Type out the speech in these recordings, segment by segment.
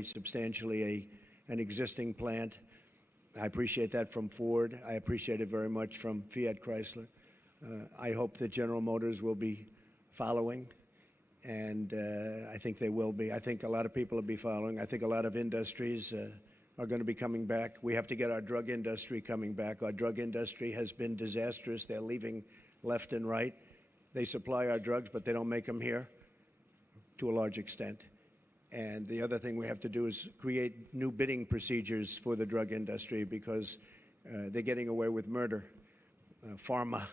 substantially an existing plant. I appreciate that from Ford. I appreciate it very much from Fiat Chrysler. I hope that General Motors will be following, and I think they will be. I think a lot of people will be following. I think a lot of industries are going to be coming back. We have to get our drug industry coming back. Our drug industry has been disastrous. They're leaving left and right. They supply our drugs, but they don't make them here to a large extent. And the other thing we have to do is create new bidding procedures for the drug industry, because they're getting away with murder. Pharma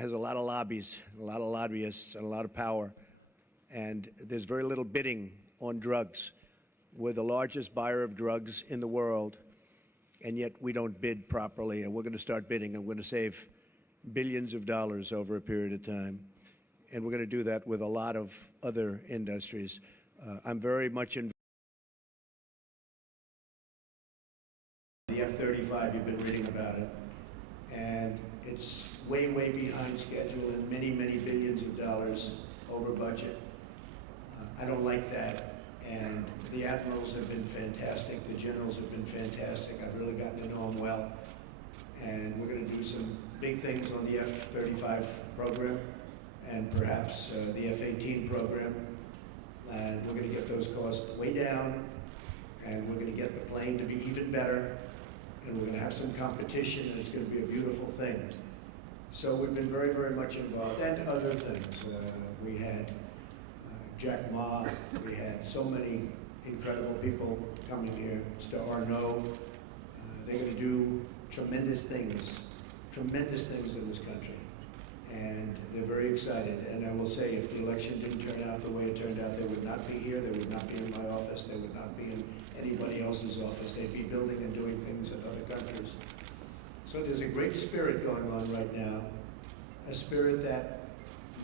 has a lot of lobbies, a lot of lobbyists, and a lot of power. And there's very little bidding on drugs. We're the largest buyer of drugs in the world, and yet we don't bid properly. And we're going to start bidding, and we're going to save billions of dollars over a period of time. And we're going to do that with a lot of other industries. I'm very much involved. The F-35, you've been reading about it, and it's way, way behind schedule and many, many billions of dollars over budget. I don't like that, and the admirals have been fantastic. The generals have been fantastic. I've really gotten to know them well, and we're going to do some big things on the F-35 program and perhaps the F-18 program. And we're going to get those costs way down, and we're going to get the plane to be even better, and we're going to have some competition, and it's going to be a beautiful thing. So we've been very, very much involved, and other things. We had Jack Ma, we had so many incredible people coming here. Mr. Arnaud, they're going to do tremendous things in this country. And they're very excited. And I will say, if the election didn't turn out the way it turned out, they would not be here, they would not be in my office, they would not be in anybody else's office. They'd be building and doing things in other countries. So there's a great spirit going on right now, a spirit that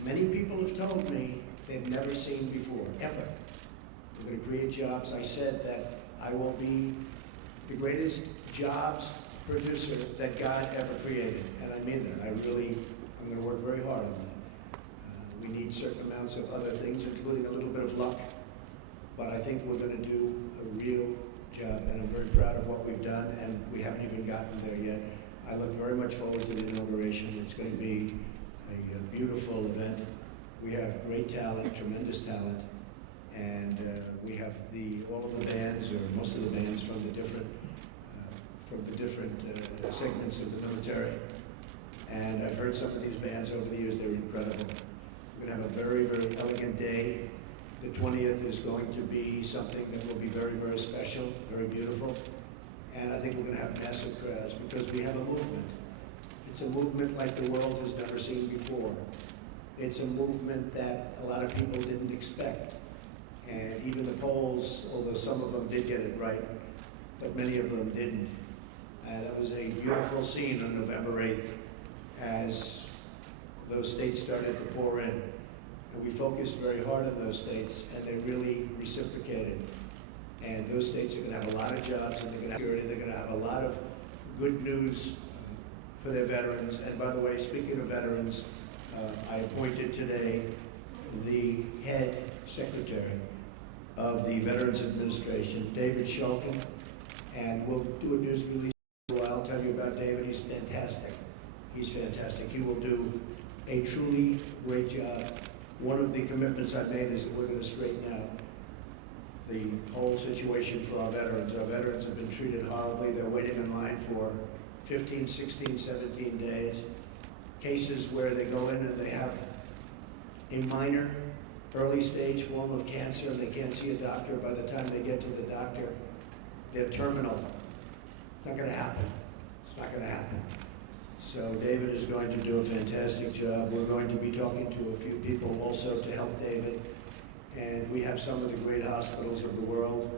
many people have told me they've never seen before, ever. We're going to create jobs. I said that I will be the greatest jobs producer that God ever created, and I mean that. I'm going to work very hard on that. We need certain amounts of other things, including a little bit of luck, but I think we're going to do a real job, and I'm very proud of what we've done, and we haven't even gotten there yet. I look very much forward to the inauguration. It's going to be a beautiful event. We have great talent, tremendous talent, and we have all of the bands, or most of the bands, from the different segments of the military. And I've heard some of these bands over the years. They're incredible. We're going to have a very, very elegant day. The 20th is going to be something that will be very, very special, very beautiful. And I think we're going to have massive crowds, because we have a movement. It's a movement like the world has never seen before. It's a movement that a lot of people didn't expect. And even the polls, although some of them did get it right, but many of them didn't. That was a beautiful scene on November 8th. As those states started to pour in. And we focused very hard on those states, and they really reciprocated. And those states are going to have a lot of jobs, and they're going to have a lot of good news for their veterans. And by the way, speaking of veterans, I appointed today the head secretary of the Veterans Administration, David Shulkin, and we'll do a news release. I'll tell you about David. He's fantastic. He's fantastic. He will do a truly great job. One of the commitments I made is that we're going to straighten out the whole situation for our veterans. Our veterans have been treated horribly. They're waiting in line for 15, 16, 17 days. Cases where they go in and they have a minor, early stage form of cancer, and they can't see a doctor. By the time they get to the doctor, they're terminal. It's not going to happen. It's not going to happen. So David is going to do a fantastic job. We're going to be talking to a few people also to help David. And we have some of the great hospitals of the world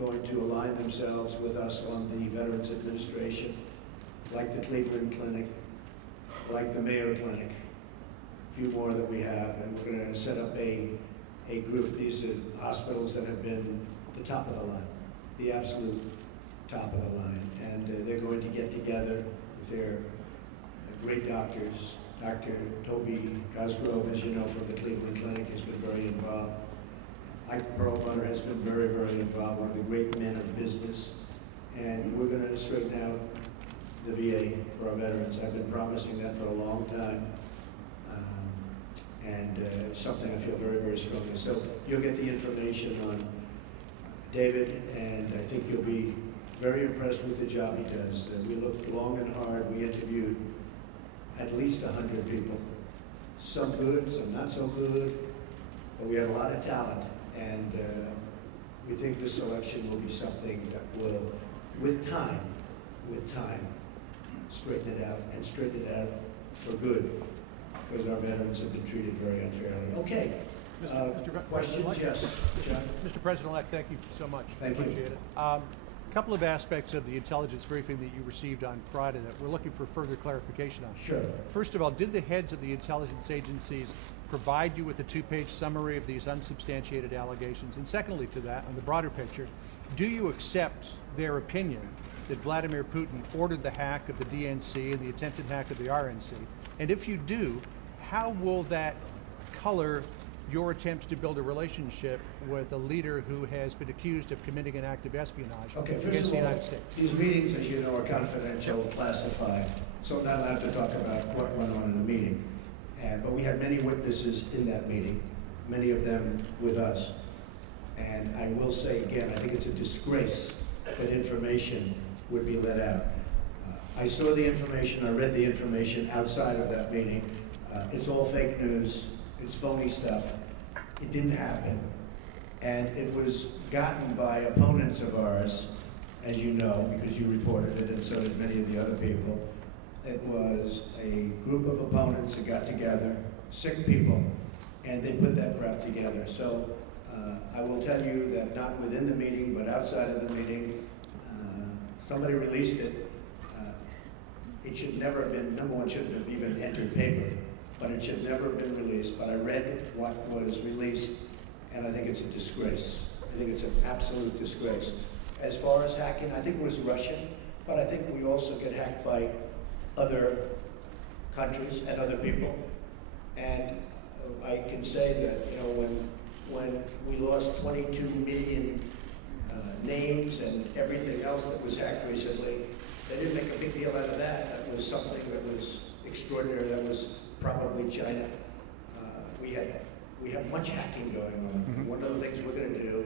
going to align themselves with us on the Veterans Administration, like the Cleveland Clinic, like the Mayo Clinic, a few more that we have. And we're going to set up a group. These are hospitals that have been the top of the line, the absolute top of the line. And they're going to get together with their great doctors. Dr. Toby Cosgrove, as you know, from the Cleveland Clinic, has been very involved. Ike Perlmutter has been very, very involved, one of the great men of business. And we're going to straighten out the VA for our veterans. I've been promising that for a long time. Something I feel very, very strongly. So you'll get the information on David, and I think you'll be very impressed with the job he does. We looked long and hard. We interviewed at least 100 people. Some good, some not so good, but we had a lot of talent. And we think this selection will be something that will, with time, straighten it out, and straighten it out for good, because our veterans have been treated very unfairly. Okay. Questions? Yes. John? Mr. President-elect, thank you so much. Thank you. Appreciate it. A couple of aspects of the intelligence briefing that you received on Friday that we're looking for further clarification on. Sure. First of all, did the heads of the intelligence agencies provide you with a two-page summary of these unsubstantiated allegations? And secondly to that, on the broader picture, do you accept their opinion that Vladimir Putin ordered the hack of the DNC and the attempted hack of the RNC? And if you do, how will that color your attempts to build a relationship with a leader who has been accused of committing an act of espionage against the United States? These meetings, as you know, are confidential, classified, so I'm not allowed to talk about what went on in the meeting. But we had many witnesses in that meeting, many of them with us. And I will say again, I think it's a disgrace that information would be let out. I saw the information, I read the information outside of that meeting. It's all fake news, it's phony stuff. It didn't happen. And it was gotten by opponents of ours, as you know, because you reported it, and so did many of the other people. It was a group of opponents that got together, sick people, and they put that crap together. So I will tell you that not within the meeting, but outside of the meeting, somebody released it. It should never have been, number one, shouldn't have even entered paper, but it should never have been released. But I read what was released, and I think it's a disgrace. I think it's an absolute disgrace. As far as hacking, I think it was Russian, but I think we also get hacked by other countries and other people. And I can say that, you know, when we lost 22 million names and everything else that was hacked recently, they didn't make a big deal out of that. That was something that was extraordinary. That was probably China. We have much hacking going on. Mm-hmm. One of the things we're going to do,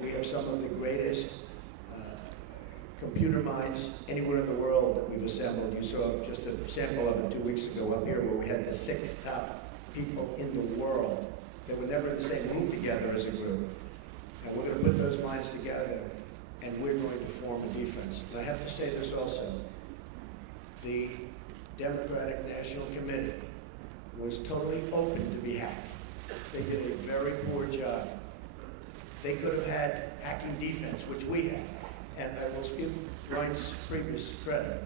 we have some of the greatest computer minds anywhere in the world that we've assembled. You saw just a sample of it 2 weeks ago up here, where we had the 6 top people in the world that were never in the same room together as a group. And we're going to put those minds together, and we're going to form a defense. And I have to say this also. The Democratic National Committee was totally open to be hacked. They did a very poor job. They could have had hacking defense, which we had. And I will give Reince Priebus credit,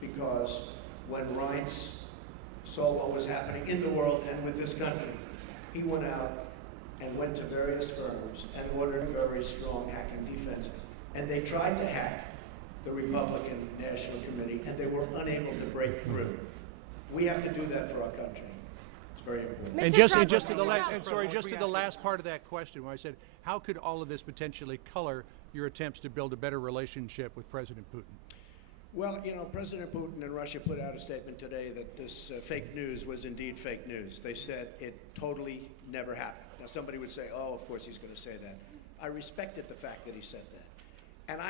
because when Reince saw what was happening in the world and with this country, he went out and went to various firms and ordered a very strong hacking defense. And they tried to hack the Republican National Committee, and they were unable to break through. We have to do that for our country. It's very important. And just to the last part of that question, where I said, how could all of this potentially color your attempts to build a better relationship with President Putin? Well, you know, President Putin and Russia put out a statement today that this fake news was indeed fake news. They said it totally never happened. Now, somebody would say, oh, of course he's going to say that. I respected the fact that he said that. And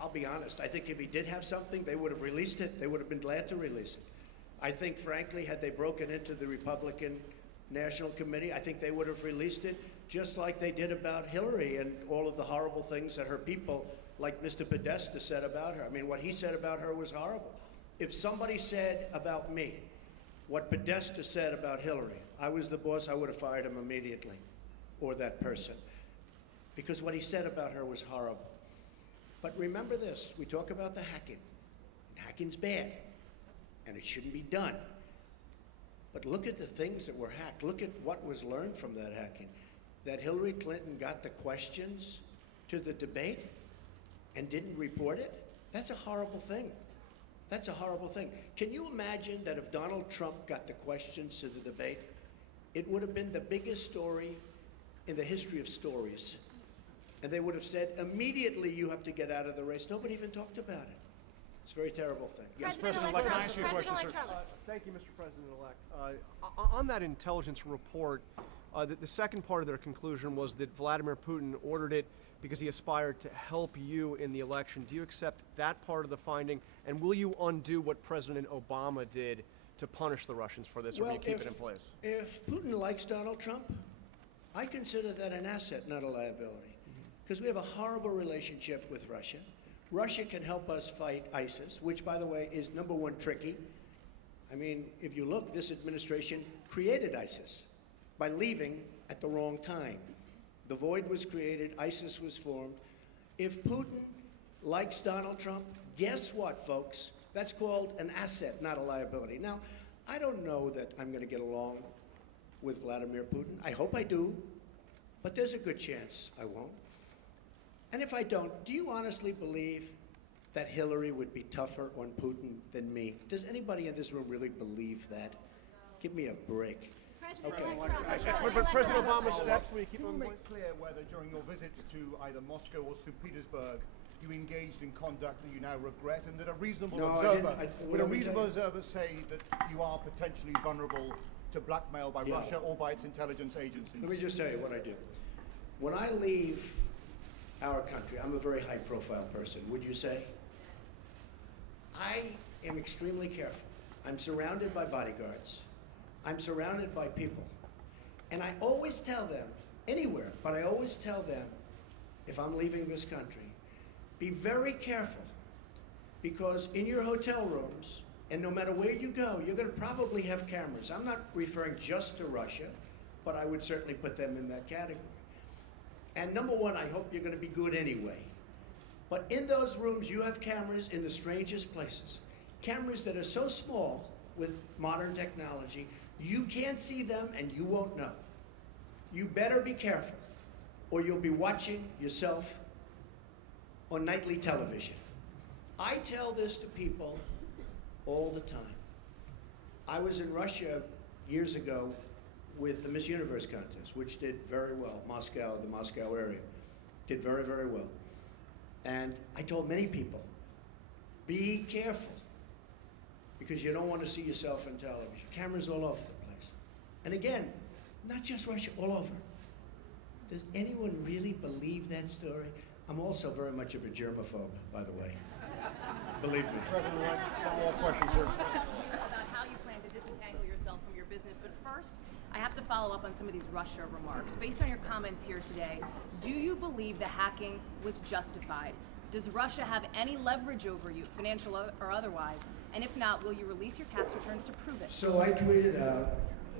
I'll be honest, I think if he did have something, they would have released it. They would have been glad to release it. I think, frankly, had they broken into the Republican National Committee, I think they would have released it, just like they did about Hillary and all of the horrible things that her people, like Mr. Podesta, said about her. I mean, what he said about her was horrible. If somebody said about me what Podesta said about Hillary, I was the boss, I would have fired him immediately, or that person, because what he said about her was horrible. But remember this, we talk about the hacking. Hacking's bad, and it shouldn't be done. But look at the things that were hacked. Look at what was learned from that hacking. That Hillary Clinton got the questions to the debate and didn't report it? That's a horrible thing. That's a horrible thing. Can you imagine that if Donald Trump got the questions to the debate, it would have been the biggest story in the history of stories. And they would have said, immediately you have to get out of the race. Nobody even talked about it. It's a very terrible thing. Yes, President-elect, can I ask you a question, sir? Thank you, Mr. President-elect. On that intelligence report, the second part of their conclusion was that Vladimir Putin ordered it because he aspired to help you in the election. Do you accept that part of the finding? And will you undo what President Obama did to punish the Russians for this, or will you keep it in place? If Putin likes Donald Trump, I consider that an asset, not a liability. Because we have a horrible relationship with Russia. Russia can help us fight ISIS, which, by the way, is number one tricky. I mean, if you look, this administration created ISIS by leaving at the wrong time. The void was created, ISIS was formed. If Putin likes Donald Trump, guess what, folks? That's called an asset, not a liability. Now, I don't know that I'm going to get along with Vladimir Putin. I hope I do, but there's a good chance I won't. And if I don't, do you honestly believe that Hillary would be tougher on Putin than me? Does anybody in this room really believe that? Give me a break. But President Obama's steps, will you keep Can on you point? make clear whether during your visits to either Moscow or St. Petersburg you engaged in conduct that you now regret, and that a reasonable would a reasonable observer say that you are potentially vulnerable to blackmail by Russia or by its intelligence agencies? Let me just tell you what I do. When I leave our country, I'm a very high-profile person, would you say? I am extremely careful. I'm surrounded by bodyguards. I'm surrounded by people. And I always tell them, anywhere, but I always tell them, if I'm leaving this country, be very careful, because in your hotel rooms, and no matter where you go, you're going to probably have cameras. I'm not referring just to Russia, but I would certainly put them in that category. And number one, I hope you're going to be good anyway. But in those rooms, you have cameras in the strangest places. Cameras that are so small with modern technology, you can't see them and you won't know. You better be careful, or you'll be watching yourself on nightly television. I tell this to people all the time. I was in Russia years ago with the Miss Universe contest, which did very well. Moscow, the Moscow area, did very, very well. And I told many people, be careful, because you don't want to see yourself on television. Cameras all over the place. And again, not just Russia, all over. Does anyone really believe that story? I'm also very much of a germaphobe, by the way. Believe me. One more question, sir. About how you plan to disentangle yourself from your business, but first, I have to follow up on some of these Russia remarks. Based on your comments here today, do you believe the hacking was justified? Does Russia have any leverage over you, financial or otherwise? And if not, will you release your tax returns to prove it? So I tweeted out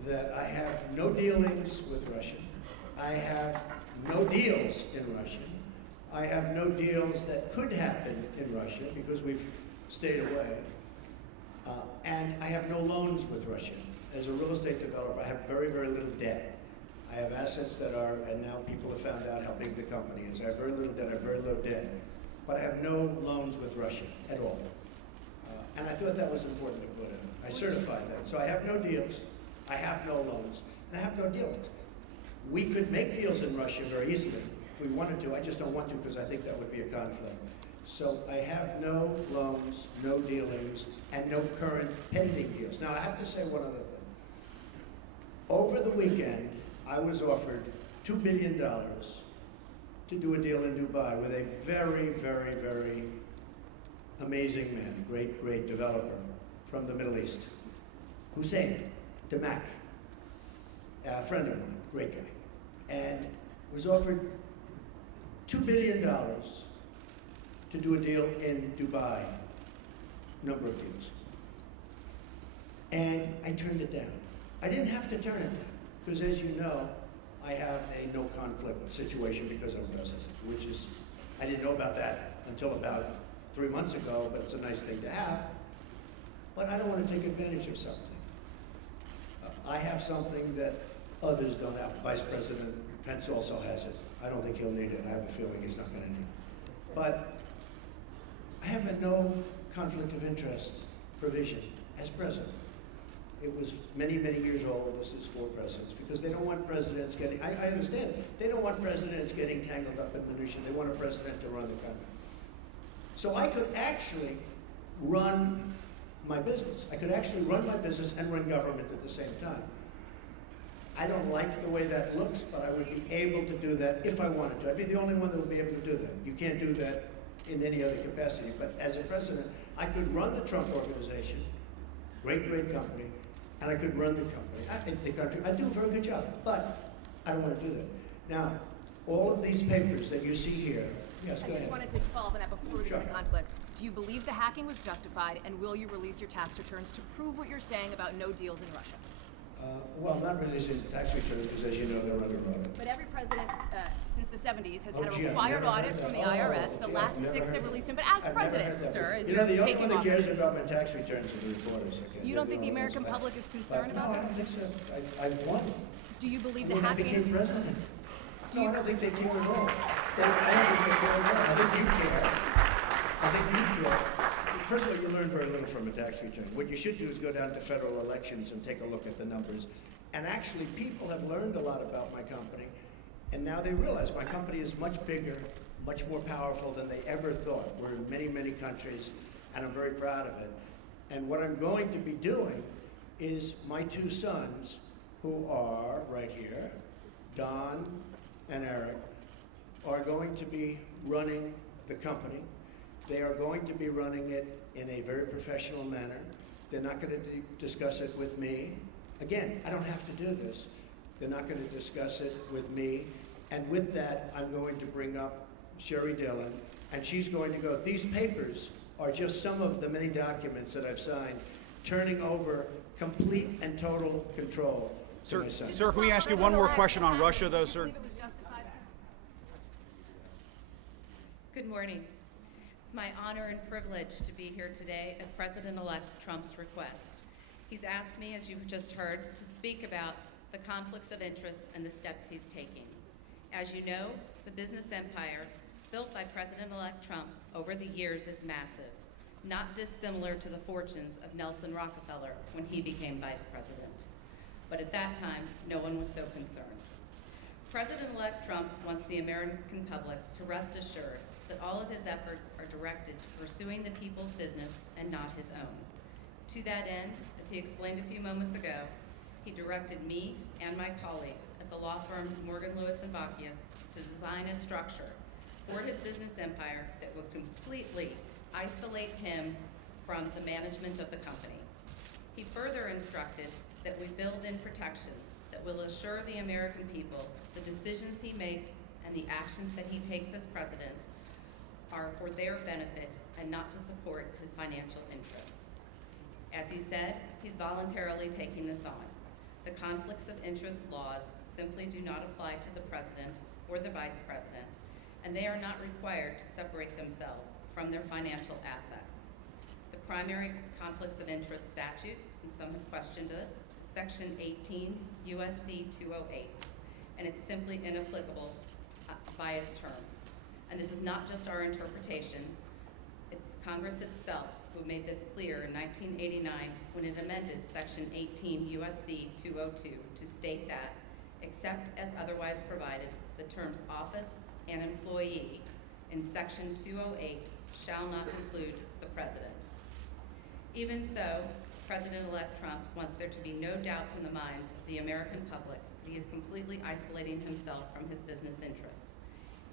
that I have no dealings with Russia. I have no deals in Russia. I have no deals that could happen in Russia because we've stayed away. And I have no loans with Russia. As a real estate developer, I have very, very little debt. I have assets that are, and now people have found out how big the company is. I have very little debt, I have very low debt. But I have no loans with Russia at all. And I thought that was important to put in. I certified that. So I have no deals, I have no loans, and I have no dealings. We could make deals in Russia very easily if we wanted to. I just don't want to because I think that would be a conflict. So I have no loans, no dealings, and no current pending deals. Now I have to say one other thing. Over the weekend, I was offered $2 billion to do a deal in Dubai with a very, very, very amazing man, great, great developer from the Middle East, Hussein Damak, a friend of mine, great guy, and was offered $2 billion to do a deal in Dubai, number of deals. And I turned it down. I didn't have to turn it down, because as you know, I have a no conflict situation because I'm president, which is, I didn't know about that until about 3 months ago, but it's a nice thing to have. But I don't want to take advantage of something. I have something that others don't have. Vice President Pence also has it. I don't think he'll need it. I have a feeling he's not going to need it. But I have a no conflict of interest provision as president. It was many, many years old. This is for presidents, because they don't want presidents getting, I understand, they don't want presidents getting tangled up in minutia. They want a president to run the country. So I could actually run my business. I could actually run my business and run government at the same time. I don't like the way that looks, but I would be able to do that if I wanted to. I'd be the only one that would be able to do that. You can't do that in any other capacity. But as a president, I could run the Trump Organization, great company, and I could run the company. I think the country, I do a very good job, but I don't want to do that. Now, all of these papers that you see here, yes, go I ahead. just wanted to follow up on that before we get Sure. into conflicts. Do you believe the hacking was justified, and will you release your tax returns to prove what you're saying about no deals in Russia? Well, not releasing the tax returns, because as you know, they're under audit. But every president since the 70s has Oh, had a gee, I've required never audit heard from the that. IRS. Oh, The gee, last I've never 6 have heard released that. him. But as I've never heard president, that. sir, as You know, the you're only taking one that cares office, about my tax returns are the reporters. Okay, you don't think the they're American all public is but concerned no, about I that? don't think so. I won. Do you believe the When I became hacking? president. Do No, you- I don't think they care at all. I don't think they care at all. I think you care. I think you care. First of all, you learn very little from a tax return. What you should do is go down to federal elections and take a look at the numbers. And actually, people have learned a lot about my company, and now they realize my company is much bigger, much more powerful than they ever thought. We're in many, many countries, and I'm very proud of it. And what I'm going to be doing is my two sons, who are right here, Don and Eric, are going to be running the company. They are going to be running it in a very professional manner. They're not going to discuss it with me. Again, I don't have to do this. They're not going to discuss it with me. And with that, I'm going to bring up Sherry Dillon, and she's going to go, these papers are just some of the many documents that I've signed, turning over complete and total control to my son. Sir, can we ask you one more question on Russia, though, sir? Do you believe it was justified? Good morning. It's my honor and privilege to be here today at President-elect Trump's request. He's asked me, as you've just heard, to speak about the conflicts of interest and the steps he's taking. As you know, the business empire built by President-elect Trump over the years is massive, not dissimilar to the fortunes of Nelson Rockefeller when he became vice president. But at that time, no one was so concerned. President-elect Trump wants the American public to rest assured that all of his efforts are directed to pursuing the people's business and not his own. To that end, as he explained a few moments ago, he directed me and my colleagues at the law firm Morgan, Lewis & Bockius to design a structure for his business empire that would completely isolate him from the management of the company. He further instructed that we build in protections that will assure the American people the decisions he makes and the actions that he takes as president are for their benefit and not to support his financial interests. As he said, he's voluntarily taking this on. The conflicts of interest laws simply do not apply to the president or the vice president, and they are not required to separate themselves from their financial assets. The primary conflicts of interest statute, since some have questioned this, is Section 18 U.S.C. 208, and it's simply inapplicable by its terms. And this is not just our interpretation, it's Congress itself who made this clear in 1989 when it amended Section 18 U.S.C. 202 to state that, except as otherwise provided, the terms office and employee in Section 208 shall not include the president. Even so, President-elect Trump wants there to be no doubt in the minds of the American public that he is completely isolating himself from his business interests.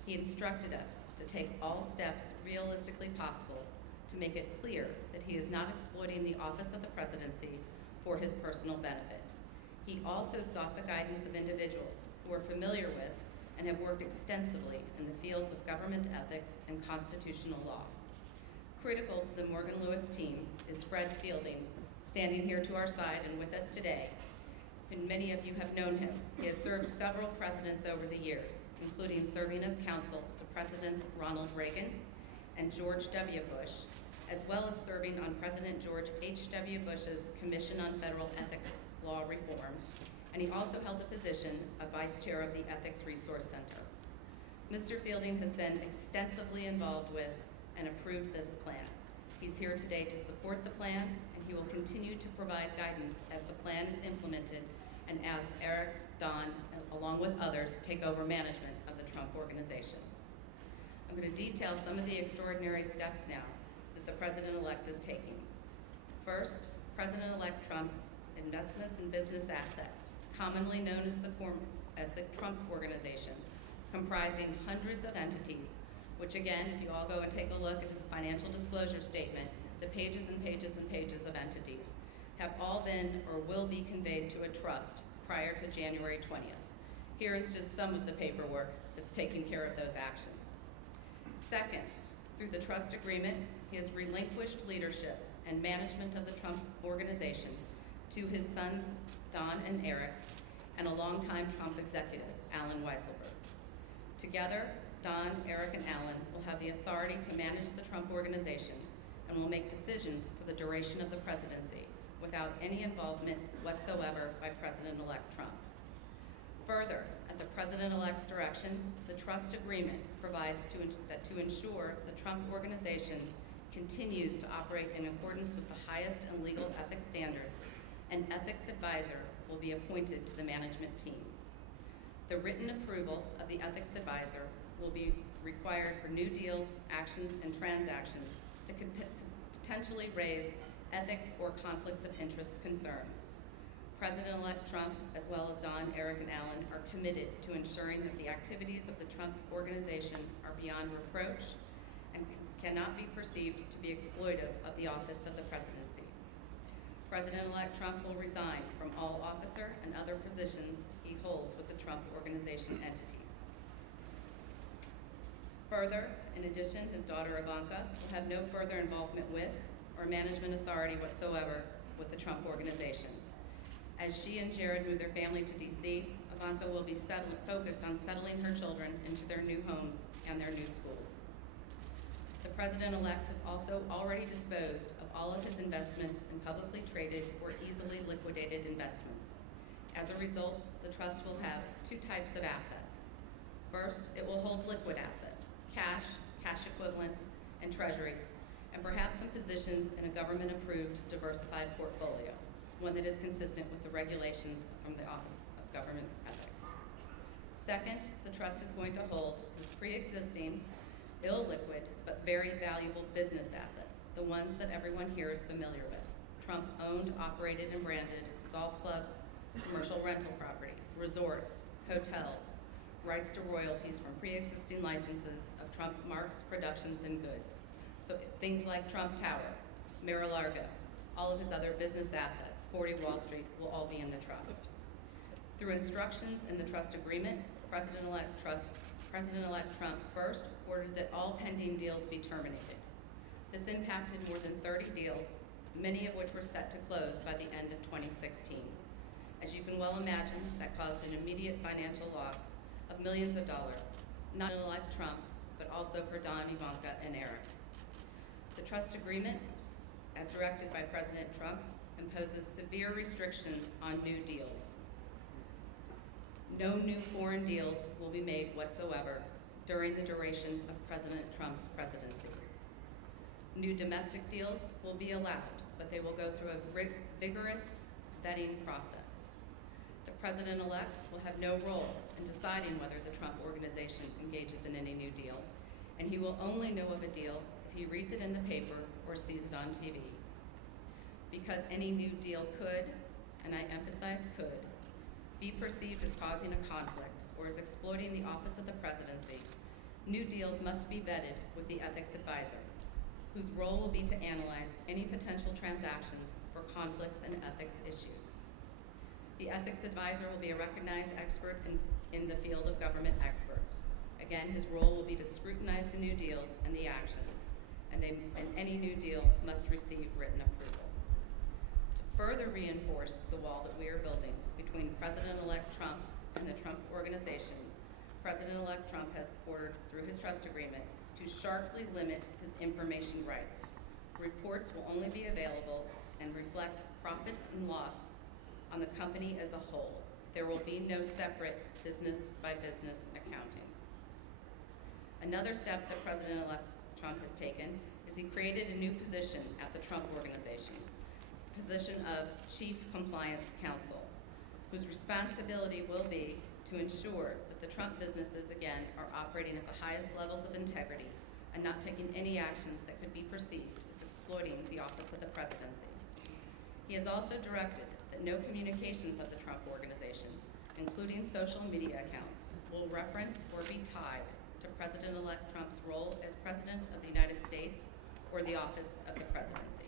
He instructed us to take all steps realistically possible to make it clear that he is not exploiting the office of the presidency for his personal benefit. He also sought the guidance of individuals who are familiar with and have worked extensively in the fields of government ethics and constitutional law. Critical to the Morgan Lewis team is Fred Fielding, standing here to our side and with us today. And many of you have known him. He has served several presidents over the years, including serving as counsel to Presidents Ronald Reagan and George W. Bush, as well as serving on President George H.W. Bush's Commission on Federal Ethics Law Reform, and he also held the position of Vice Chair of the Ethics Resource Center. Mr. Fielding has been extensively involved with and approved this plan. He's here today to support the plan, and he will continue to provide guidance as the plan is implemented and as Eric, Don, along with others, take over management of the Trump Organization. I'm going to detail some of the extraordinary steps now that the President-elect is taking. First, President-elect Trump's investments in business assets, commonly known as the Trump Organization, comprising hundreds of entities, which again, if you all go and take a look at his financial disclosure statement, the pages and pages and pages of entities have all been or will be conveyed to a trust prior to January 20th. Here is just some of the paperwork that's taking care of those actions. Second, through the trust agreement, he has relinquished leadership and management of the Trump Organization to his sons, Don and Eric, and a longtime Trump executive, Alan Weisselberg. Together, Don, Eric, and Alan will have the authority to manage the Trump Organization and will make decisions for the duration of the presidency without any involvement whatsoever by President-elect Trump. Further, at the President-elect's direction, the trust agreement provides that to ensure the Trump Organization continues to operate in accordance with the highest and legal ethics standards, an ethics advisor will be appointed to the management team. The written approval of the ethics advisor will be required for new deals, actions, and transactions that could potentially raise ethics or conflicts of interest concerns. President-elect Trump, as well as Don, Eric, and Alan, are committed to ensuring that the activities of the Trump Organization are beyond reproach and cannot be perceived to be exploitive of the office of the presidency. President-elect Trump will resign from all officer and other positions he holds with the Trump Organization entities. Further, in addition, his daughter Ivanka will have no further involvement with or management authority whatsoever with the Trump Organization. As she and Jared move their family to D.C., Ivanka will be focused on settling her children into their new homes and their new schools. The President-elect has also already disposed of all of his investments in publicly traded or easily liquidated investments. As a result, the trust will have two types of assets. First, it will hold liquid assets, cash equivalents, and treasuries, and perhaps some positions in a government-approved diversified portfolio, one that is consistent with the regulations from the Office of Government Ethics. Second, the trust is going to hold this pre-existing, illiquid, but very valuable business assets, the ones that everyone here is familiar with. Trump-owned, operated, and branded golf clubs, commercial rental property, resorts, hotels, rights to royalties from pre-existing licenses of Trump marks, productions, and goods. So things like Trump Tower, Mar-a-Lago, all of his other business assets, 40 Wall Street, will all be in the trust. Through instructions in the trust agreement, President-elect Trump first ordered that all pending deals be terminated. This impacted more than 30 deals, many of which were set to close by the end of 2016. As you can well imagine, that caused an immediate financial loss of millions of dollars, not only elect Trump, but also for Don, Ivanka, and Eric. The trust agreement, as directed by President Trump, imposes severe restrictions on new deals. No new foreign deals will be made whatsoever during the duration of President Trump's presidency. New domestic deals will be allowed, but they will go through a vigorous vetting process. The President-elect will have no role in deciding whether the Trump Organization engages in any new deal, and he will only know of a deal if he reads it in the paper or sees it on TV. Because any new deal could, and I emphasize could, be perceived as causing a conflict or as exploiting the office of the presidency, new deals must be vetted with the ethics advisor, whose role will be to analyze any potential transactions for conflicts and ethics issues. The ethics advisor will be a recognized expert in the field of government experts. Again, his role will be to scrutinize the new deals and the actions, and any new deal must receive written approval. To further reinforce the wall that we are building between President-elect Trump and the Trump Organization, President-elect Trump has ordered, through his trust agreement, to sharply limit his information rights. Reports will only be available and reflect profit and loss on the company as a whole. There will be no separate business-by-business accounting. Another step that President-elect Trump has taken is is he created a new position at the Trump Organization, the position of Chief Compliance Counsel, whose responsibility will be to ensure that the Trump businesses, again, are operating at the highest levels of integrity and not taking any actions that could be perceived as exploiting the office of the presidency. He has also directed that no communications of the Trump Organization, including social media accounts, will reference or be tied to President-elect Trump's role as President of the United States or the office of the presidency.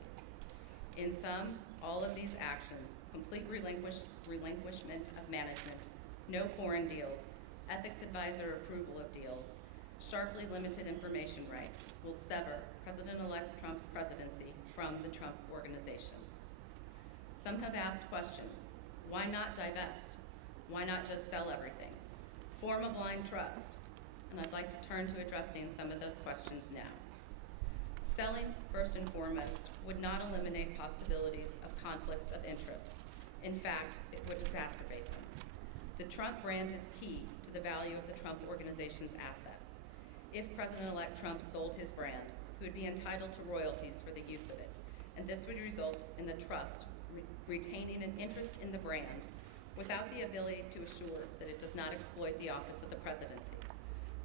In sum, all of these actions, complete relinquishment of management, no foreign deals, ethics advisor approval of deals, sharply limited information rights, will sever President-elect Trump's presidency from the Trump Organization. Some have asked questions. Why not divest? Why not just sell everything? Form a blind trust. And I'd like to turn to addressing some of those questions now. Selling, first and foremost, would not eliminate possibilities of conflicts of interest. In fact, it would exacerbate them. The Trump brand is key to the value of the Trump Organization's assets. If President-elect Trump sold his brand, he would be entitled to royalties for the use of it, and this would result in the trust retaining an interest in the brand without the ability to assure that it does not exploit the office of the presidency.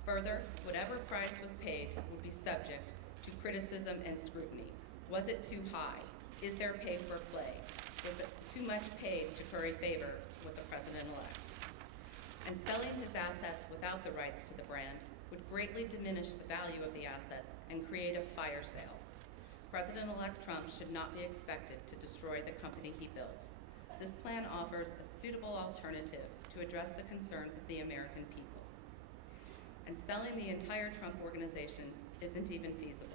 Further, whatever price was paid would be subject to criticism and scrutiny. Was it too high? Is there pay for play? Was it too much paid to curry favor with the president-elect? And selling his assets without the rights to the brand would greatly diminish the value of the assets and create a fire sale. President-elect Trump should not be expected to destroy the company he built. This plan offers a suitable alternative to address the concerns of the American people. And selling the entire Trump Organization isn't even feasible.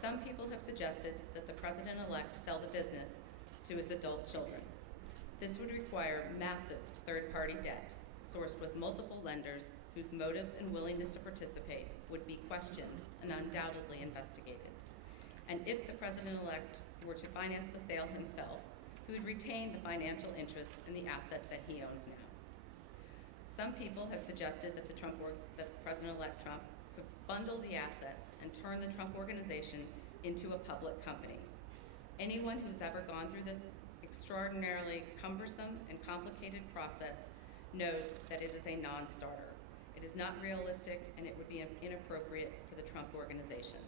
Some people have suggested that the president-elect sell the business to his adult children. This would require massive third-party debt, sourced with multiple lenders whose motives and willingness to participate would be questioned and undoubtedly investigated. And if the president-elect were to finance the sale himself, he would retain the financial interest in the assets that he owns now. Some people have suggested that that President-elect Trump could bundle the assets and turn the Trump Organization into a public company. Anyone who's ever gone through this extraordinarily cumbersome and complicated process knows that it is a non-starter. It is not realistic, and it would be inappropriate for the Trump Organization.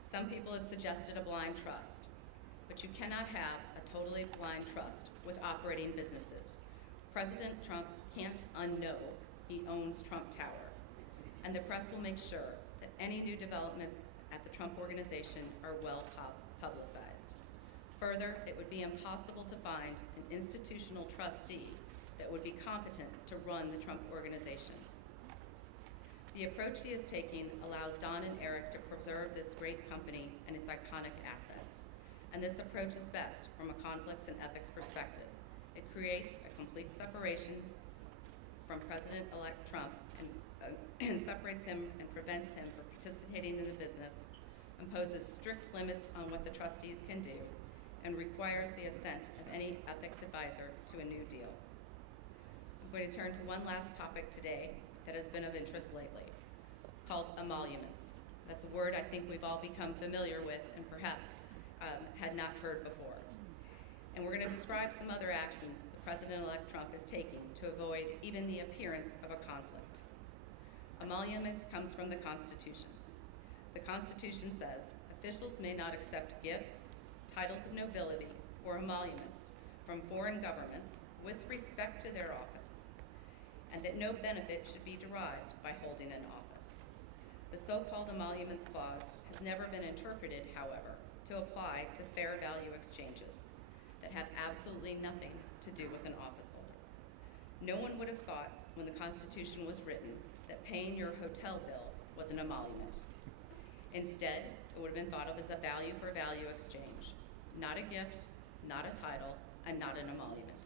Some people have suggested a blind trust, but you cannot have a totally blind trust with operating businesses. President Trump can't unknow he owns Trump Tower, and the press will make sure that any new developments at the Trump Organization are well publicized. Further, it would be impossible to find an institutional trustee that would be competent to run the Trump Organization. The approach he is taking allows Don and Eric to preserve this great company and its iconic assets. And this approach is best from a conflicts and ethics perspective. It creates a complete separation from President-elect Trump and separates him and prevents him from participating in the business, imposes strict limits on what the trustees can do, and requires the assent of any ethics advisor to a new deal. I'm going to turn to one last topic today that has been of interest lately, called emoluments. That's a word I think we've all become familiar with and perhaps had not heard before. And we're going to describe some other actions the President-elect Trump is taking to avoid even the appearance of a conflict. Emoluments comes from the Constitution. The Constitution says officials may not accept gifts, titles of nobility, or emoluments from foreign governments with respect to their office, and that no benefit should be derived by holding an office. The so-called emoluments clause has never been interpreted, however, to apply to fair value exchanges that have absolutely nothing to do with an office holder. No one would have thought when the Constitution was written that paying your hotel bill was an emolument. Instead, it would have been thought of as a value for value exchange, not a gift, not a title, and not an emolument.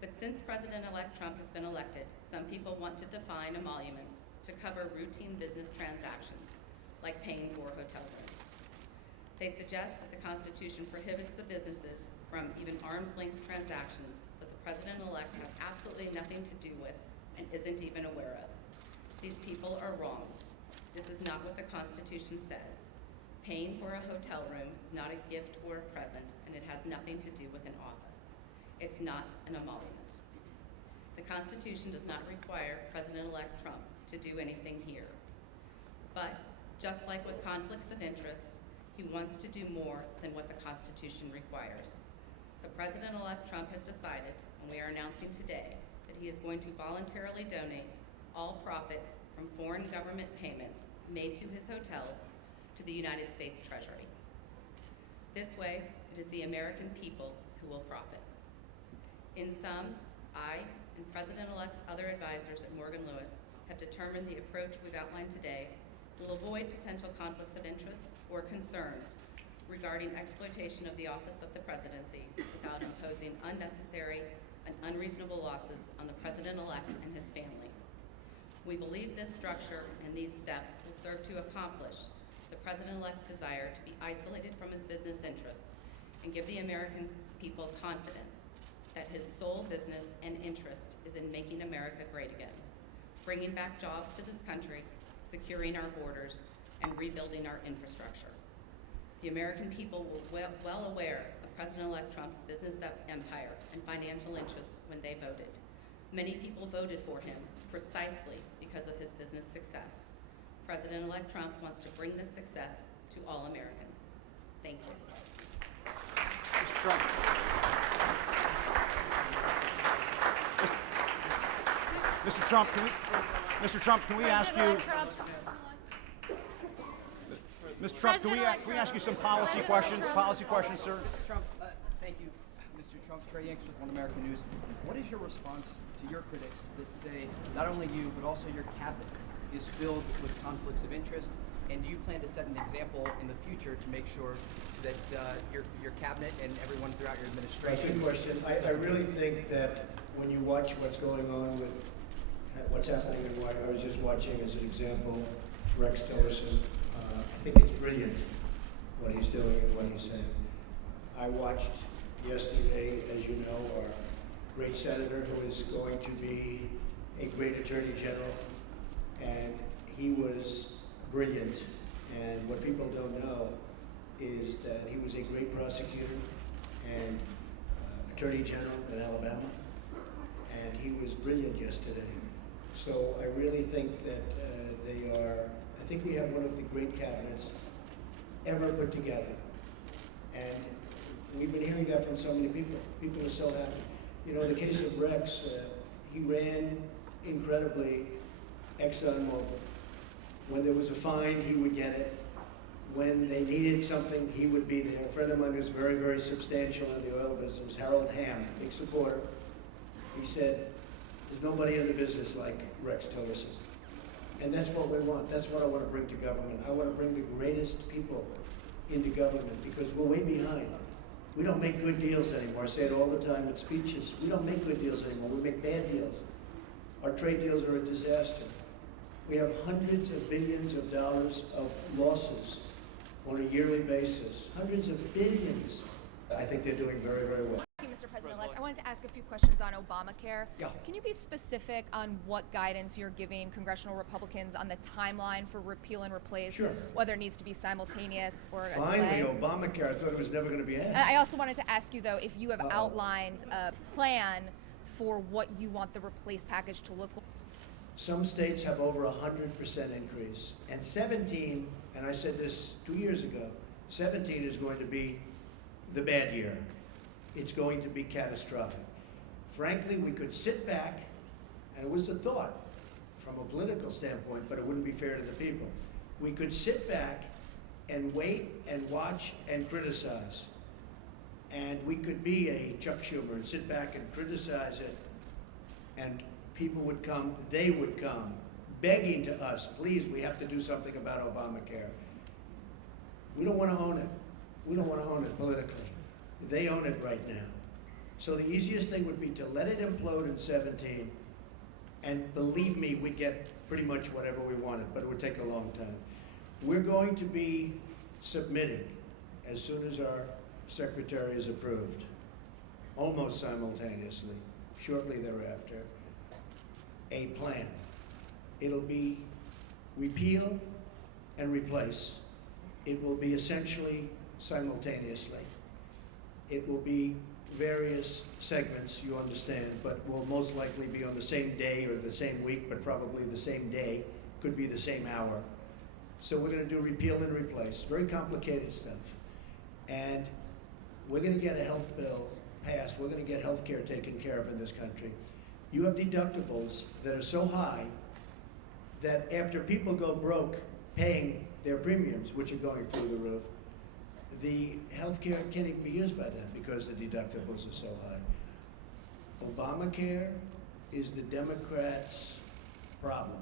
But since President-elect Trump has been elected, some people want to define emoluments to cover routine business transactions, like paying for hotel rooms. They suggest that the Constitution prohibits the businesses from even arm's-length transactions that the President-elect has absolutely nothing to do with and isn't even aware of. These people are wrong. This is not what the Constitution says. Paying for a hotel room is not a gift or a present, and it has nothing to do with an office. It's not an emolument. The Constitution does not require President-elect Trump to do anything here. But just like with conflicts of interest, he wants to do more than what the Constitution requires. So President-elect Trump has decided, and we are announcing today, that he is going to voluntarily donate all profits from foreign government payments made to his hotels to the United States Treasury. This way, it is the American people who will profit. In sum, I and President-elect's other advisors at Morgan Lewis have determined the approach we've outlined today will avoid potential conflicts of interest or concerns regarding exploitation of the office of the presidency without imposing unnecessary and unreasonable losses on the president-elect and his family. We believe this structure and these steps will serve to accomplish the president-elect's desire to be isolated from his business interests and give the American people confidence that his sole business and interest is in making America great again, bringing back jobs to this country, securing our borders, and rebuilding our infrastructure. The American people were well aware of President-elect Trump's business empire and financial interests when they voted. Many people voted for him precisely because of his business success. President-elect Trump wants to bring this success to all Americans. Thank you. Mr. Trump. Mr. Trump, can we ask you? Mr. Trump, can we ask you some policy questions? Policy questions, sir. Mr. Trump, thank you, Mr. Trump. Trey Yanks with One American News. What is your response to your critics that say not only you but also your cabinet is filled with conflicts of interest, and do you plan to set an example in the future to make sure that your cabinet and everyone throughout your administration? Good question. I really think that when you watch what's going on with what's happening in Washington, I was just watching as an example Rex Tillerson. I think it's brilliant what he's doing and what he's saying. I watched yesterday, as you know, our great senator who is going to be a great attorney general, and he was brilliant. And what people don't know is that he was a great prosecutor and attorney general in Alabama, and he was brilliant yesterday. So I really think that I think we have one of the great cabinets ever put together. And we've been hearing that from so many people. People are so happy. You know, in the case of Rex, he ran incredibly ExxonMobil. When there was a fine, he would get it. When they needed something, he would be there. A friend of mine who's very, very substantial in the oil business, Harold Hamm, big supporter, he said, there's nobody in the business like Rex Tillerson. And that's what we want. That's what I want to bring to government. I want to bring the greatest people into government because we're way behind. We don't make good deals anymore. I say it all the time in speeches. We don't make good deals anymore. We make bad deals. Our trade deals are a disaster. We have hundreds of billions of dollars of losses on a yearly basis. Hundreds of billions. I think they're doing very, very well. Thank you, Mr. President-elect. I wanted to ask a few questions on Obamacare. Yeah. Can you be specific on what guidance you're giving congressional Republicans on the timeline for repeal and replace? Sure. Whether it needs to be simultaneous or a Finally, delay? Obamacare. I thought it was never going to be asked. I also wanted to ask you, though, if you have outlined a plan for what you want the replace package to look like. Some states have over 100% increase. And 17, and I said this 2 years ago, 17 is going to be the bad year. It's going to be catastrophic. Frankly, we could sit back, and it was a thought from a political standpoint, but it wouldn't be fair to the people. We could sit back and wait and watch and criticize. And we could be a Chuck Schumer and sit back and criticize it, and people would come, they would come, begging to us, please, we have to do something about Obamacare. We don't want to own it. We don't want to own it politically. They own it right now. So the easiest thing would be to let it implode in 17, and believe me, we'd get pretty much whatever we wanted, but it would take a long time. We're going to be submitting, as soon as our secretary is approved, almost simultaneously, shortly thereafter, a plan. It'll be repeal and replace. It will be essentially simultaneously. It will be various segments, you understand, but will most likely be on the same day or the same week, but probably the same day, could be the same hour. So we're going to do repeal and replace, very complicated stuff. And we're going to get a health bill passed. We're going to get health care taken care of in this country. You have deductibles that are so high that after people go broke paying their premiums, which are going through the roof, the health care can't even be used by them because the deductibles are so high. Obamacare is the Democrats' problem.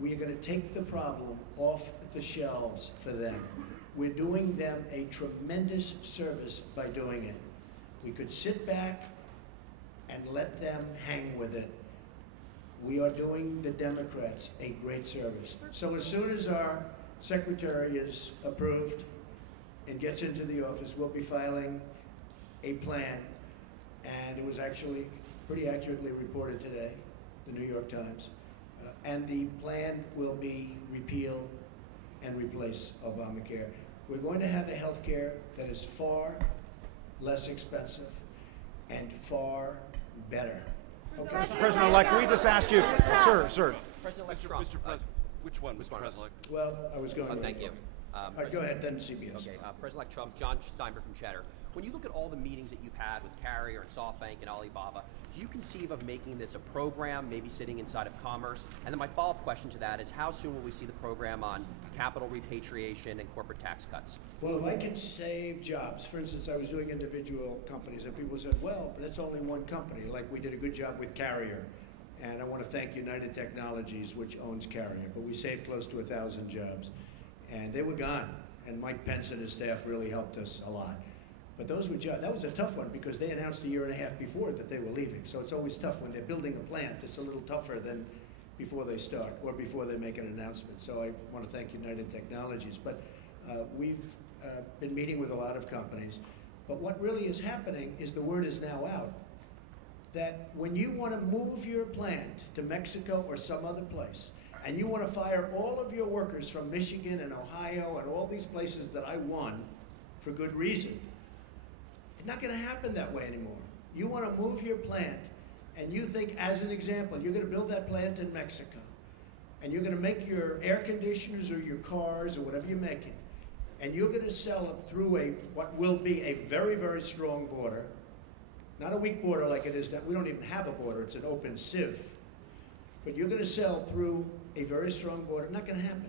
We are going to take the problem off the shelves for them. We're doing them a tremendous service by doing it. We could sit back and let them hang with it. We are doing the Democrats a great service. So as soon as our secretary is approved and gets into the office, we'll be filing a plan. And it was actually pretty accurately reported today, the New York Times. And the plan will be repeal and replace Obamacare. We're going to have a health care that is far less expensive and far better. Okay. Mr. President-elect, can we just ask you, sir. President-elect Trump. Mr. President, which one, Mr. President? Well, I was going to. Thank you. All right, go ahead, then CBS. Okay, President-elect Trump, John Steinberg from Cheddar. When you look at all the meetings that you've had with Carrier and SoftBank and Alibaba, do you conceive of making this a program, maybe sitting inside of Commerce? And then my follow-up question to that is, how soon will we see the program on capital repatriation and corporate tax cuts? Well, if I can save jobs, for instance, I was doing individual companies, and people said, well, that's only one company. Like, we did a good job with Carrier. And I want to thank United Technologies, which owns Carrier. But we saved close to 1,000 jobs. And they were gone. And Mike Pence and his staff really helped us a lot. But those were jobs. That was a tough one because they announced a year and a half before that they were leaving. So it's always tough when they're building a plant. It's a little tougher than before they start or before they make an announcement. So I want to thank United Technologies. But we've been meeting with a lot of companies. But what really is happening is the word is now out that when you want to move your plant to Mexico or some other place, and you want to fire all of your workers from Michigan and Ohio and all these places that I won for good reason, it's not going to happen that way anymore. You want to move your plant, and you think, as an example, you're going to build that plant in Mexico, and you're going to make your air conditioners or your cars or whatever you're making, and you're going to sell it through what will be a very, very strong border, not a weak border like it is now. We don't even have a border. It's an open sieve. But you're going to sell through a very strong border. Not going to happen.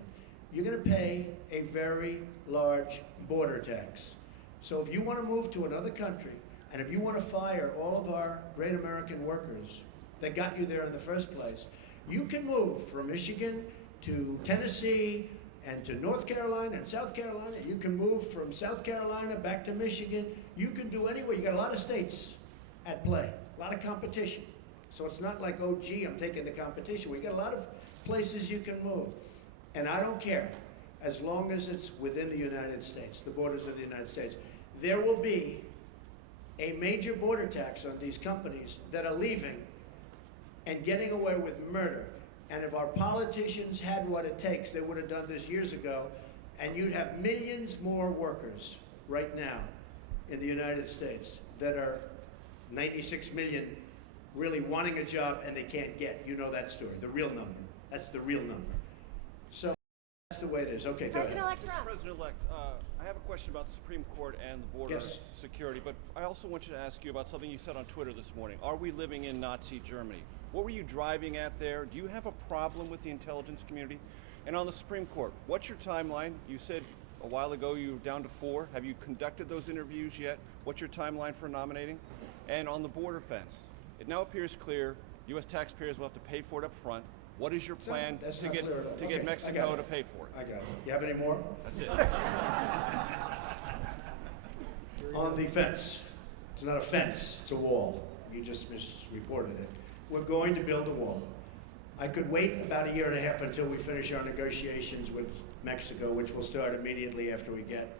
You're going to pay a very large border tax. So if you want to move to another country, and if you want to fire all of our great American workers that got you there in the first place, you can move from Michigan to Tennessee and to North Carolina and South Carolina. You can move from South Carolina back to Michigan. You can do anywhere. You got a lot of states at play, a lot of competition. So it's not like, oh, gee, I'm taking the competition. We got a lot of places you can move. And I don't care, as long as it's within the United States, the borders of the United States. There will be a major border tax on these companies that are leaving and getting away with murder. And if our politicians had what it takes, they would have done this years ago, and you'd have millions more workers right now in the United States that are 96 million really wanting a job and they can't get. You know that story, the real number. That's the real number. So that's the way it is. Okay, go ahead. Mr. President-elect, I have a question about the Supreme Court and the border security, but I also want you to ask you about something you said on Twitter this morning. Are we living in Nazi Germany? What were you driving at there? Do you have a problem with the intelligence community? And on the Supreme Court, what's your timeline? You said a while ago you were down to 4. Have you conducted those interviews yet? What's your timeline for nominating? And on the border fence, it now appears clear U.S. taxpayers will have to pay for it up front. What is your plan to get Mexico to pay for it? I got it. You have any more? That's it. On the fence. It's not a fence, it's a wall. You just misreported it. We're going to build a wall. I could wait about a year and a half until we finish our negotiations with Mexico, which will start immediately after we get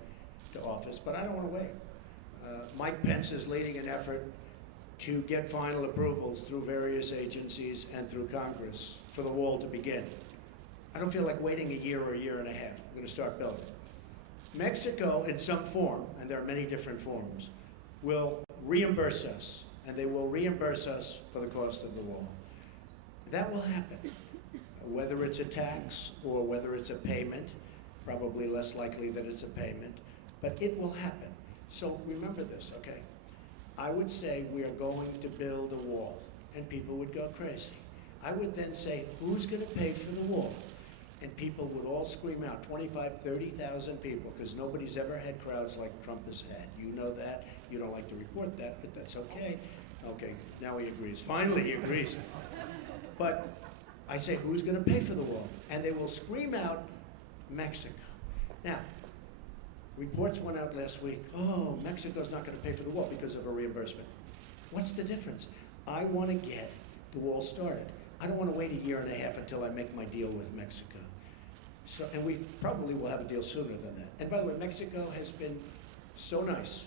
to office, but I don't want to wait. Mike Pence is leading an effort to get final approvals through various agencies and through Congress for the wall to begin. I don't feel like waiting a year or a year and a half. We're going to start building. Mexico, in some form, and there are many different forms, will reimburse us, and they will reimburse us for the cost of the wall. That will happen. Whether it's a tax or whether it's a payment, probably less likely that it's a payment, but it will happen. So remember this, okay? I would say we are going to build a wall, and people would go crazy. I would then say, who's going to pay for the wall? And people would all scream out, 25, 30,000 people, because nobody's ever had crowds like Trump has had. You know that. You don't like to report that, but that's okay. Okay, now he agrees. Finally, he agrees. But I say, who's going to pay for the wall? And they will scream out, Mexico. Now, reports went out last week, oh, Mexico's not going to pay for the wall because of a reimbursement. What's the difference? I want to get the wall started. I don't want to wait a year and a half until I make my deal with Mexico. So, and we probably will have a deal sooner than that. And by the way, Mexico has been so nice,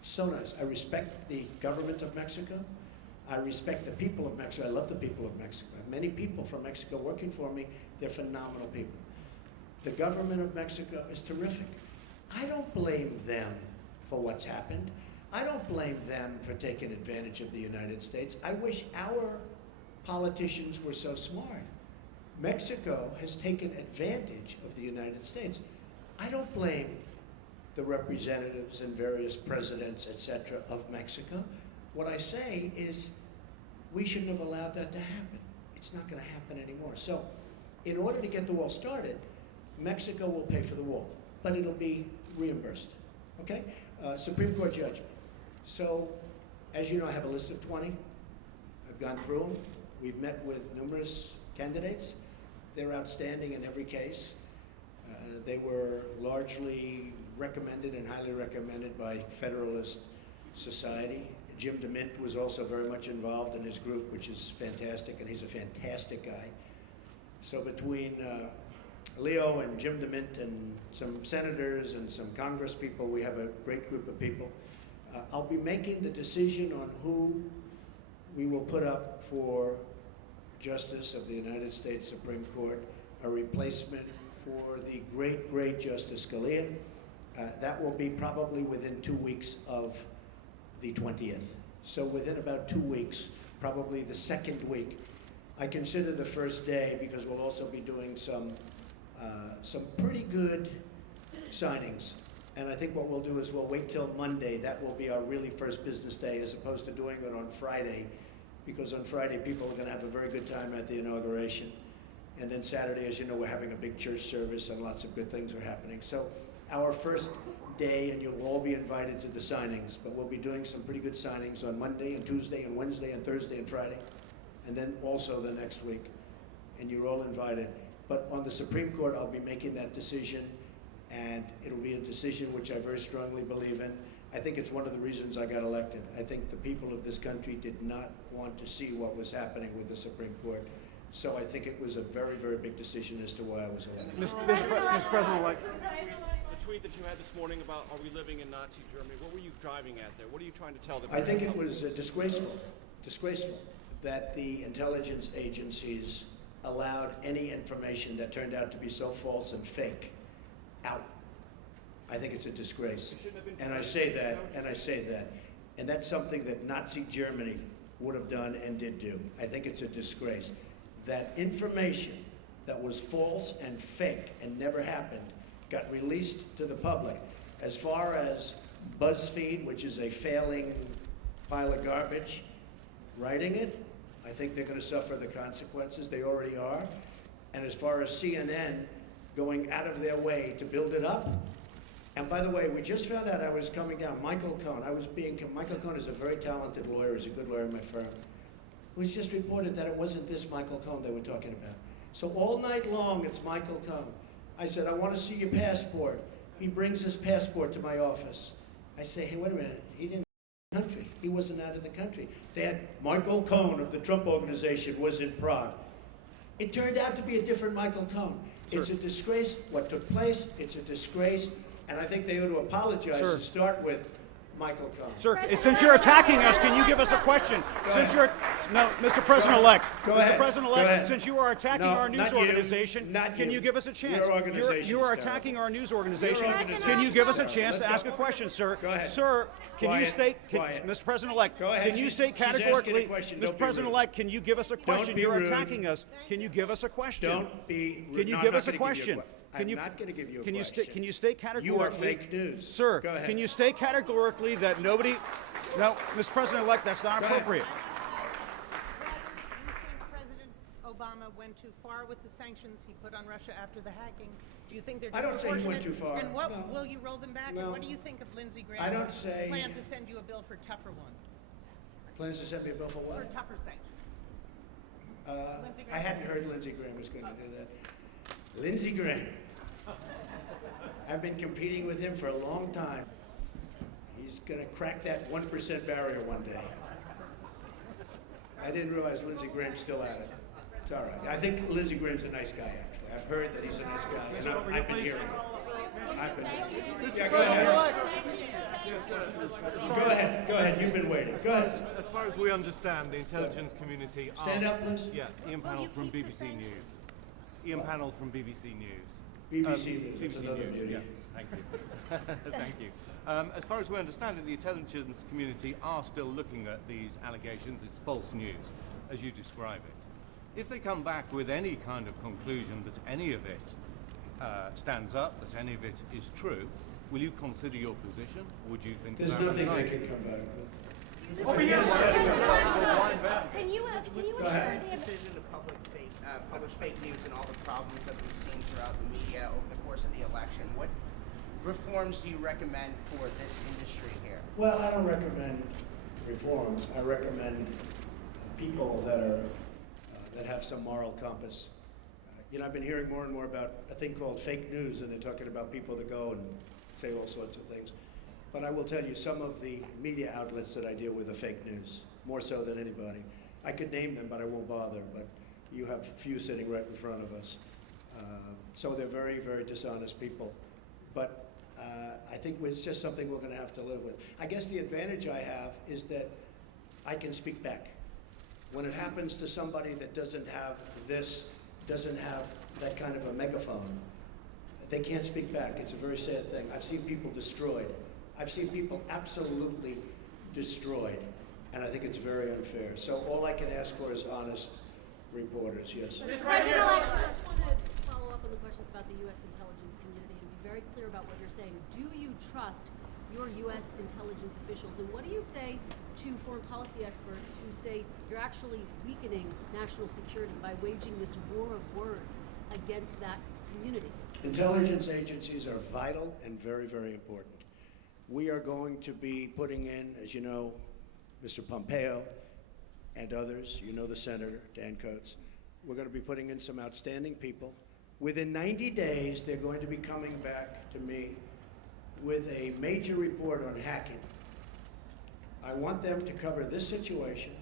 so nice. I respect the government of Mexico. I respect the people of Mexico. I love the people of Mexico. I have many people from Mexico working for me. They're phenomenal people. The government of Mexico is terrific. I don't blame them for what's happened. I don't blame them for taking advantage of the United States. I wish our politicians were so smart. Mexico has taken advantage of the United States. I don't blame the representatives and various presidents, etc., of Mexico. What I say is we shouldn't have allowed that to happen. It's not going to happen anymore. So in order to get the wall started, Mexico will pay for the wall, but it'll be reimbursed, okay? Supreme Court judge. So, as you know, I have a list of 20. I've gone through them. We've met with numerous candidates. They're outstanding in every case. They were largely recommended and highly recommended by Federalist Society. Jim DeMint was also very much involved in his group, which is fantastic, and he's a fantastic guy. So between Leo and Jim DeMint and some senators and some Congress people, we have a great group of people. I'll be making the decision on who we will put up for Justice of the United States Supreme Court, a replacement for the great, great Justice Scalia. That will be probably within 2 weeks of the 20th. So within about 2 weeks, probably the second week. I consider the first day because we'll also be doing some pretty good signings. And I think what we'll do is we'll wait till Monday. That will be our really first business day as opposed to doing it on Friday, because on Friday people are going to have a very good time at the inauguration. And then Saturday, as you know, we're having a big church service and lots of good things are happening. So our first day, and you'll all be invited to the signings, but we'll be doing some pretty good signings on Monday and Tuesday and Wednesday and Thursday and Friday, and then also the next week. And you're all invited. But on the Supreme Court, I'll be making that decision, and it'll be a decision which I very strongly believe in. I think it's one of the reasons I got elected. I think the people of this country did not want to see what was happening with the Supreme Court. So I think it was a very, very big decision as to why I was elected. Mr. President-elect. The tweet that you had this morning about are we living in Nazi Germany, what were you driving at there? What are you trying to tell the people? I think it was disgraceful that the intelligence agencies allowed any information that turned out to be so false and fake out. I think it's a disgrace. And I say that, and that's something that Nazi Germany would have done and did do. I think it's a disgrace. That information that was false and fake and never happened got released to the public. As far as BuzzFeed, which is a failing pile of garbage, writing it, I think they're going to suffer the consequences. They already are. And as far as CNN going out of their way to build it up, and by the way, we just found out I was coming down, Michael Cohen. Michael Cohen is a very talented lawyer, he's a good lawyer in my firm. It was just reported that it wasn't this Michael Cohen they were talking about. So all night long, it's Michael Cohen. I said, I want to see your passport. He brings his passport to my office. I say, hey, wait a minute, he didn't out of the country. He wasn't out of the country. They had Michael Cohen of the Trump Organization was in Prague. It turned out to be a different Michael Cohen. Sure. It's a disgrace what took place. It's a disgrace. And I think they ought to apologize to start with Michael Cohen. Sir, since you're attacking us, can you give us a question? No, Mr. President-elect. Go ahead. Mr. President-elect, Go ahead. since you are attacking our news organization, can you give us a chance? Your organization You are is attacking terrible. our news organization. Your organization Can you is give us a terrible. chance Let's to go. ask a question, sir? Go ahead. Sir, can you Quiet. state, Quiet. Mr. President-elect, Go ahead. can you state She's asking a categorically, question. Mr. Don't be rude. President-elect, can you give us a question? be You're rude. attacking us. Can you give us a question? Don't be rude. Can you No, give I'm us not a gonna give you question? I'm not going to give you a Can you question. can you state categorically? You are fake news. Sir, Go ahead. can you state categorically that nobody? No, Mr. President-elect, that's not Go ahead. appropriate. Do you think President Obama went too far with the sanctions he put on Russia after the hacking? Do you think they're I don't say he went too far. And what No. will you roll them back? No. And what do you think of Lindsey I don't Graham's say- plan to send you a bill for tougher ones, Plans to send me a bill for for what? tougher sanctions? Lindsey I hadn't heard Lindsey Graham was going to do that. Lindsey Graham. I've been competing with him for a long time. He's going to crack that 1% barrier one day. I didn't realize Lindsey Graham's still at it. It's all right. I think Lindsey Graham's a nice guy, actually. I've heard that he's a nice guy, and I've been hearing it. Yeah, go ahead. Go ahead. You've been waiting. Go ahead. As far as we understand, the intelligence community are... Stand up, please. Yeah, Ian Pannell from BBC News. Ian Pannell from BBC News. BBC News, that's BBC another News, beauty. yeah. Thank you. Thank you. As far as we understand it, the intelligence community are still looking at these allegations. It's false news, as you describe it. If they come back with any kind of conclusion that any of it stands up, that any of it is true, will you consider your position? Would you think There's that nothing right? they can come back with. Can you Go ahead. This decision to publish fake news and all the problems that we've seen throughout the media over the course of the election, what reforms do you recommend for this industry here? Well, I don't recommend reforms. I recommend people that are that have some moral compass. I've been hearing more and more about a thing called fake news, and they're talking about people that go and say all sorts of things. But I will tell you, some of the media outlets that I deal with are fake news, more so than anybody. I could name them, but I won't bother. But you have a few sitting right in front of us. So they're very, very dishonest people. But I think it's just something we're going to have to live with. I guess the advantage I have is that I can speak back. When it happens to somebody that doesn't have that kind of a megaphone, they can't speak back. It's a very sad thing. I've seen people destroyed. I've seen people absolutely destroyed, and I think it's very unfair. So all I can ask for is honest reporters, yes. Mr. President, I just want to follow up on the questions about the U.S. intelligence community and be very clear about what you're saying. Do you trust your U.S. intelligence officials, and what do you say to foreign policy experts who say you're actually weakening national security by waging this war of words against that community? Intelligence agencies are vital and very, very important. We are going to be putting in, as you know, Mr. Pompeo and others, you know the Senator, Dan Coates, we're going to be putting in some outstanding people. Within 90 days, they're going to be coming back to me with a major report on hacking. I want them to cover this situation.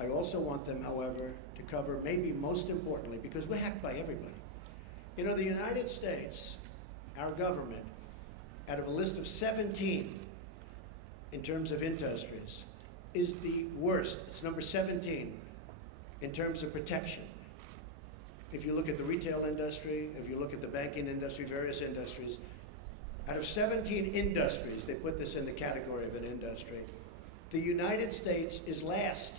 I also want them, however, to cover, maybe most importantly, because we're hacked by everybody. You know, the United States, our government, out of a list of 17 in terms of industries, is the worst. It's number 17 in terms of protection. If you look at the retail industry, if you look at the banking industry, various industries, out of 17 industries, they put this in the category of an industry, the United States is last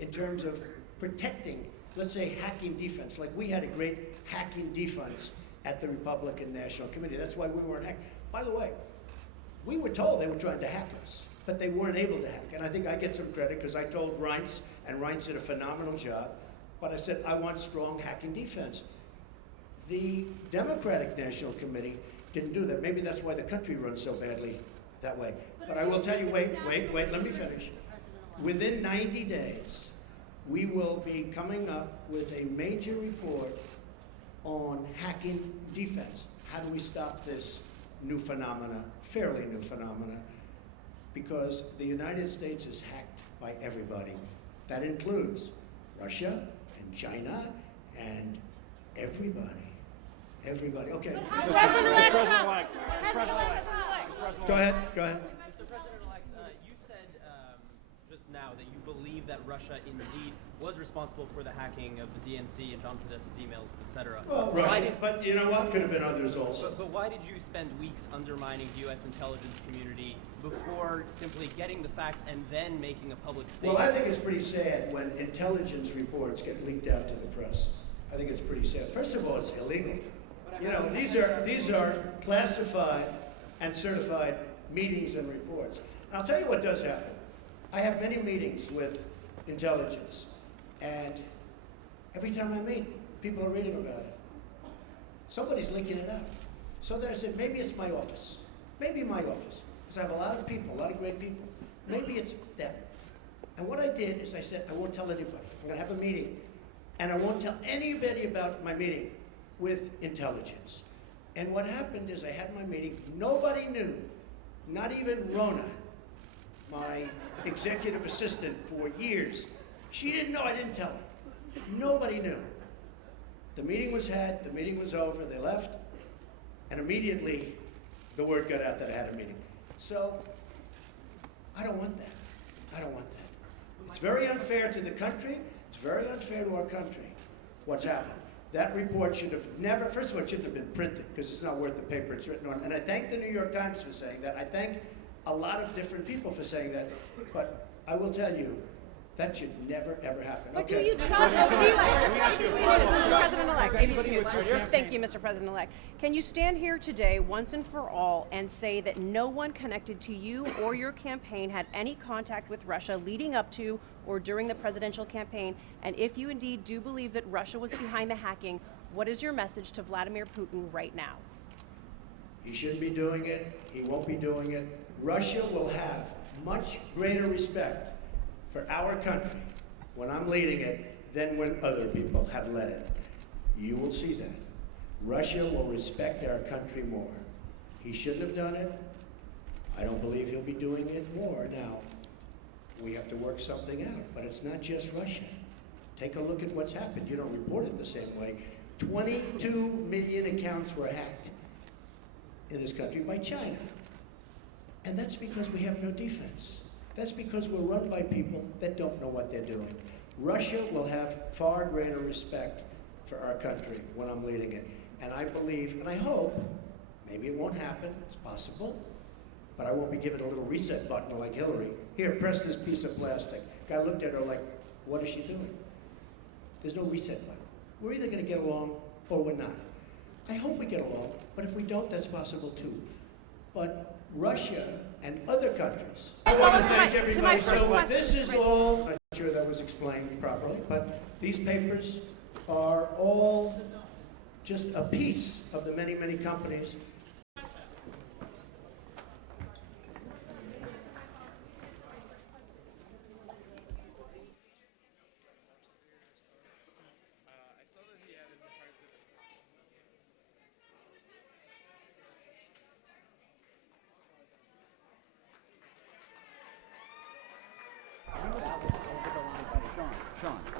in terms of protecting, let's say, hacking defense. Like we had a great hacking defense at the Republican National Committee. That's why we weren't hacked. By the way, we were told they were trying to hack us, but they weren't able to hack. And I think I get some credit because I told Reince, and Reince did a phenomenal job, but I said, I want strong hacking defense. The Democratic National Committee didn't do that. Maybe that's why the country runs so badly that way. But I will tell you, wait, let me finish. Within 90 days, we will be coming up with a major report on hacking defense. How do we stop this new phenomena, fairly new phenomena? Because the United States is hacked by everybody. That includes Russia and China and everybody. Everybody. Okay. President-elect Trump. Go ahead. Mr. President-elect, now that you believe that Russia indeed was responsible for the hacking of the DNC and John Podesta's emails, etc. Well, Russia, but you know what? Could have been others also. But why did you spend weeks undermining the U.S. intelligence community before simply getting the facts and then making a public statement? Well, I think it's pretty sad when intelligence reports get leaked out to the press. I think it's pretty sad. First of all, it's illegal. You know, these are classified and certified meetings and reports. And I'll tell you what does happen. I have many meetings with intelligence, and every time I meet, people are reading about it. Somebody's leaking it out. So then I said, maybe it's my office. Maybe my office. Because I have a lot of people, a lot of great people. Maybe it's them. And what I did is I said, I won't tell anybody. I'm going to have a meeting. And I won't tell anybody about my meeting with intelligence. And what happened is I had my meeting. Nobody knew, not even Rona, my executive assistant for years. She didn't know, I didn't tell her. Nobody knew. The meeting was had, the meeting was over, they left, and immediately the word got out that I had a meeting. So, I don't want that. I don't want that. It's very unfair to the country. It's very unfair to our country, what's happened. That report should have never, first of all, it shouldn't have been printed because it's not worth the paper it's written on. And I thank the New York Times for saying that. I thank a lot of different people for saying that. But I will tell you, that should never, ever happen. But Okay. do you trust Mr. President-elect, ABC News. Thank you, Mr. President-elect. Can you stand here today, once and for all, and say that no one connected to you or your campaign had any contact with Russia leading up to or during the presidential campaign? And if you indeed do believe that Russia was behind the hacking, what is your message to Vladimir Putin right now? He shouldn't be doing it. He won't be doing it. Russia will have much greater respect for our country when I'm leading it than when other people have led it. You will see that. Russia will respect our country more. He shouldn't have done it. I don't believe he'll be doing it more. Now, we have to work something out, but it's not just Russia. Take a look at what's happened. You don't report it the same way. 22 million accounts were hacked in this country by China. And that's because we have no defense. That's because we're run by people that don't know what they're doing. Russia will have far greater respect for our country when I'm leading it. And I believe, and I hope, maybe it won't happen, it's possible, but I won't be given a little reset button like Hillary. Here, press this piece of plastic. Guy looked at her like, what is she doing? There's no reset button. We're either going to get along or we're not. I hope we get along, but if we don't, that's possible too. But Russia and other countries. I want to thank everybody. So this is all, I'm not sure that was explained properly, but these papers are all just a piece of the many, many companies. Sean.